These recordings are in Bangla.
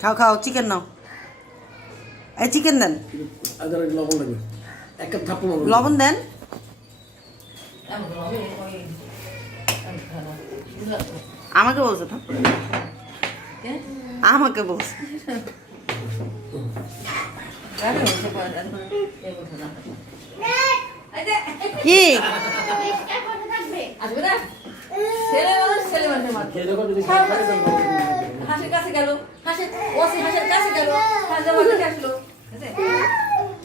খাও খাও চিকেন নাও এই চিকেন দেন লবণ লাগবে এক কাপ থাপ্পড় লবণ দেন আমাকে বলছো থাপ্পড় আমাকে বলছো কি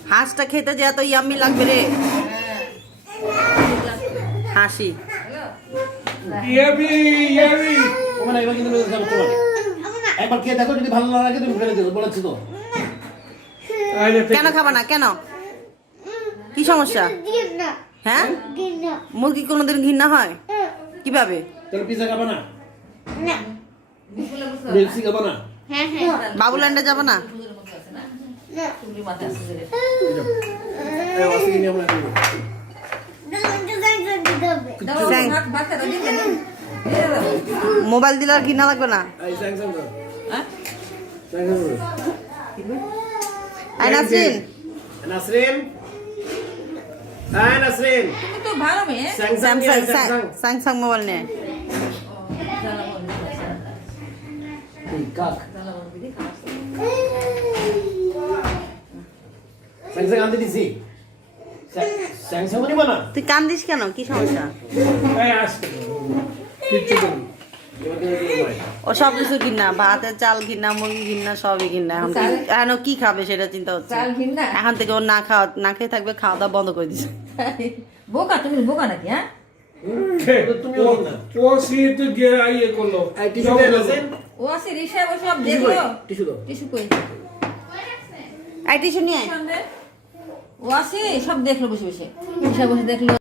হাঁসটা খেতে যে এত ইয়াম্মি লাগবে রে হাসি একবার খেয়ে দেখো যদি ভালো না লাগে তুমি ফেলে দেবো বলেছি তো কেন খাবা না কেন কি সমস্যা হ্যাঁ মুরগি কোনোদিন ঘৃণা হয় কিভাবে তাহলে পিজা খাবা না মিক্সি খাবা না বাবুল্যান্ডে যাবো না মোবাইল দিলে আর ঘৃণা লাগবে না নাসরিন নাসরিন হ্যাঁ নাসরিন তুমি তো ভালো মেয়ে স্যামসাং মোবাইল নে কাক স্যামসাং আনতে দিছি স্যামসাং নিব না তুই কান্দিস কেন কি সমস্যা ও সব কিছু কিনা ভাতের চাল কিনা মুরগি কিনা সবই কিনা এখন কি খাবে সেটা চিন্তা হচ্ছে এখন থেকে ও না খেয়ে থাকবে খাওয়া দাওয়া বন্ধ করে দিছে বোকা তুমি বোকা নাকি হ্যাঁ ও আসে রিক্সায় বসে সব দেখলো টিস্যু কই টিস্যু নিয়ে ও আসে সব দেখলো বসে বসে রিক্সায় বসে দেখলো